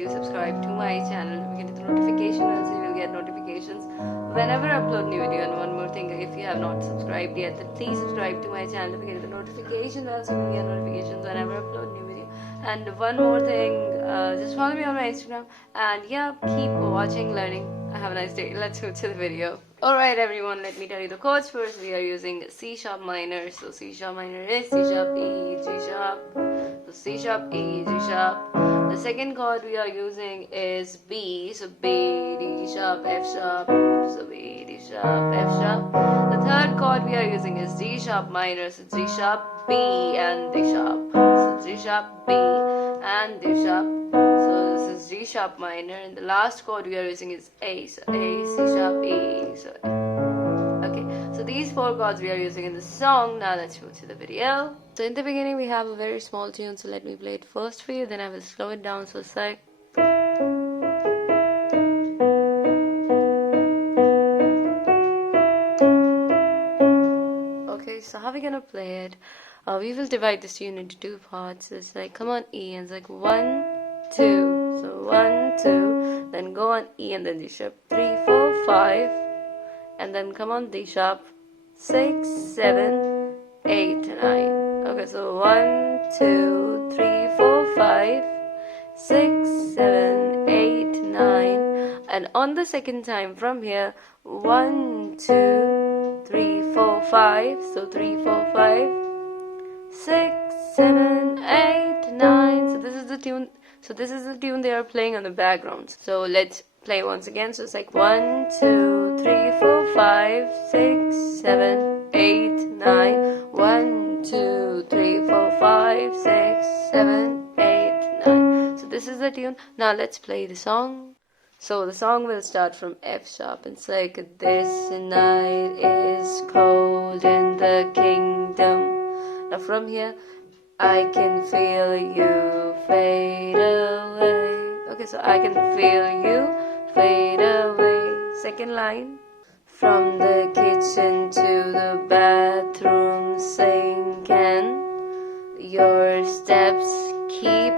do subscribe to my channel. Don't forget the notification bell so you will get notifications whenever I upload new video. And one more thing, if you have not subscribed yet, then please subscribe to my channel. Don't forget the notification bell so you will get notifications whenever I upload new video. And one more thing, just follow me on my Instagram. And yeah, keep watching, learning. Have a nice day. Let's go to the video. Alright everyone, let me tell you the chords first. We are using C sharp minor. So C sharp minor is C sharp, E, G sharp. So C sharp, E, G sharp. The second chord we are using is B. So B, D sharp, F sharp. So B, D sharp, F sharp. The third chord we are using is D sharp minor. So G sharp, B and D sharp. So G sharp, B and D sharp. So this is G sharp minor, and the last chord we are using is A. So A, C sharp, E. So okay, so these four chords we are using in the song. Now let's move to the video. So in the beginning we have a very small tune, so let me play it first for you, then I will slow it down. So it's like, okay, so how are we gonna play it? We will divide this tune into two parts. So it's like, come on E, and it's like 1, 2. So 1, 2, then go on E and then D sharp 3, 4, 5, and then come on D sharp 6, 7, 8, 9. Okay, so 1, 2, 3, 4, 5, 6, 7, 8, 9, and on the second time from here 1, 2, 3, 4, 5. So 3, 4, 5, 6, 7, 8, 9. So this is the tune. So this is the tune they are playing on the background. So let's play once again. So it's like 1, 2, 3, 4, 5, 6, 7, 8, 9. 1, 2, 3, 4, 5, 6, 7, 8, 9. So this is the tune. Now let's play the song. So the song will start from F sharp. It's like, this night is cold in the kingdom. Now from here, I can feel you fade away. Okay, so I can feel you fade away. Second line. From the kitchen to the bathroom sink, can your steps keep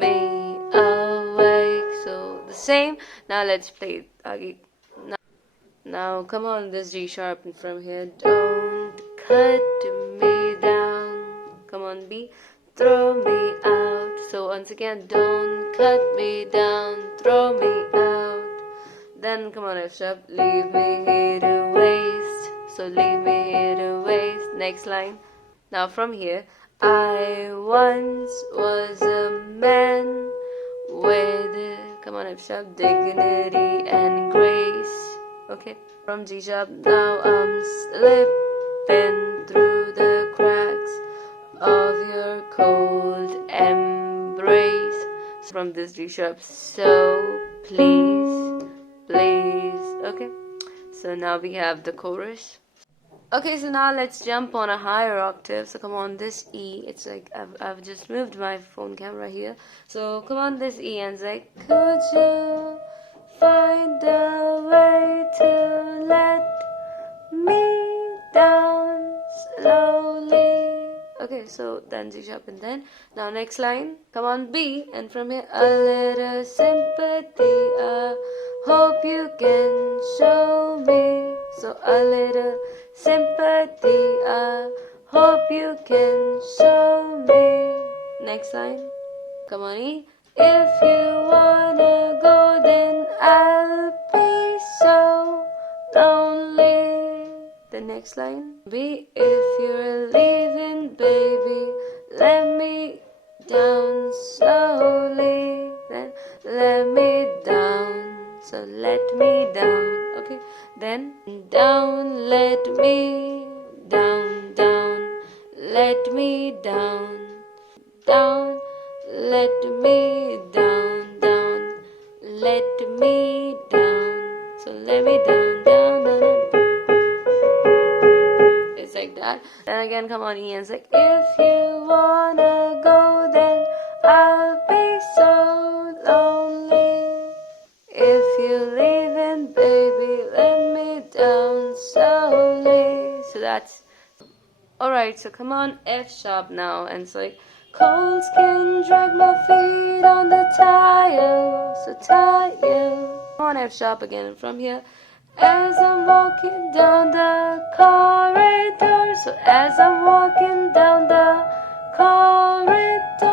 me awake? So the same. Now let's play it again. Now come on, this G sharp, and from here, don't cut me down. Come on B, throw me out. So once again, don't cut me down, throw me out. Then come on F sharp, leave me here to waste. So leave me here to waste. Next line. Now from here, I once was a man with, come on F sharp, dignity and grace. Okay, from G sharp, now I'm slipping through the cracks of your cold embrace. From this G sharp, so please, please. Okay, so now we have the chorus. Okay, so now let's jump on a higher octave. So come on, this E. It's like I've just moved my phone camera here. So come on, this E, and it's like, could you find a way to let me down slowly? Okay, so then G sharp, and then now next line. Come on B, and from here, a little sympathy. I hope you can show me. So a little sympathy. I hope you can show me. Next line. Come on E. If you wanna go, then I'll be so lonely. The next line. B, if you're leaving, baby, let me down slowly. Then let me down. So let me down. Okay. Then down, let me down, down, let me down, down, let me down, down, let me down. So let me down, down, down, down. It's like that. Then again, come on, E, and it's like, if you wanna go, then I'll be so lonely. If you're leaving, baby, let me down slowly. So that's alright. So come on, F sharp now, and it's like, Cold skin, drag my feet on the tile, so tile. Come on, F sharp again from here. As I'm walking down the corridor, so as I'm walking down the corridor.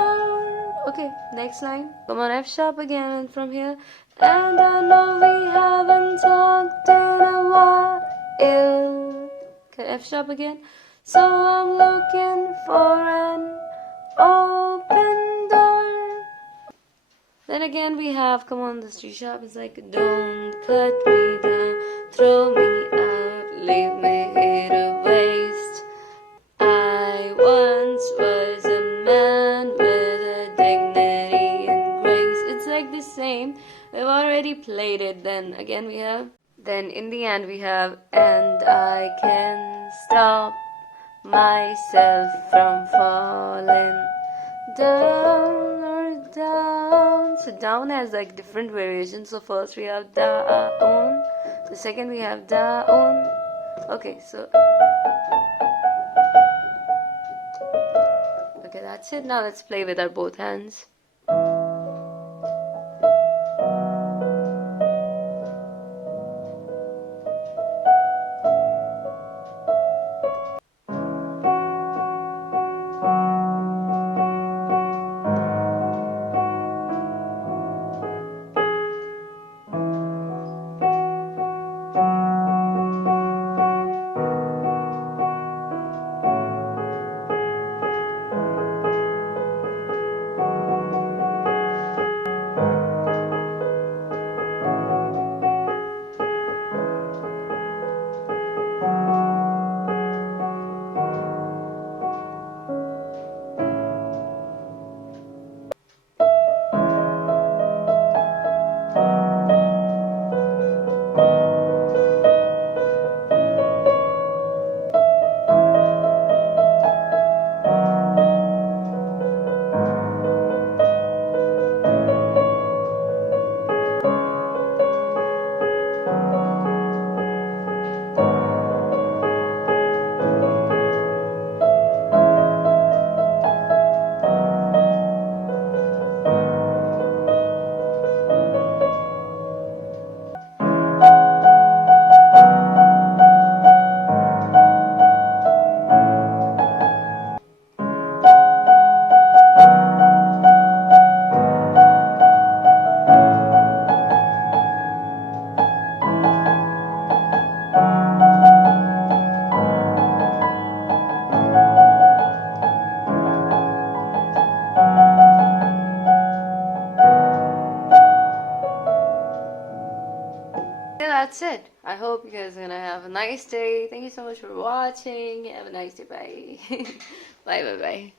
Okay, next line. Come on, F sharp again from here. And I know we haven't talked in a while. Okay, F sharp again. So I'm looking for an open door. Then again we have, come on, this G sharp is like, don't cut me down, throw me out, leave me here to waste. I once was a man with a dignity and grace. It's like the same. We've already played it. Then again we have, then in the end we have, and I can stop myself from falling down or down. So down has like different variations. So first we have down, the second we have down. Okay, so okay, that's it. Now let's play with our both hands. That's it. I hope you guys are gonna have a nice day. Thank you so much for watching. Have a nice day. Bye. Bye.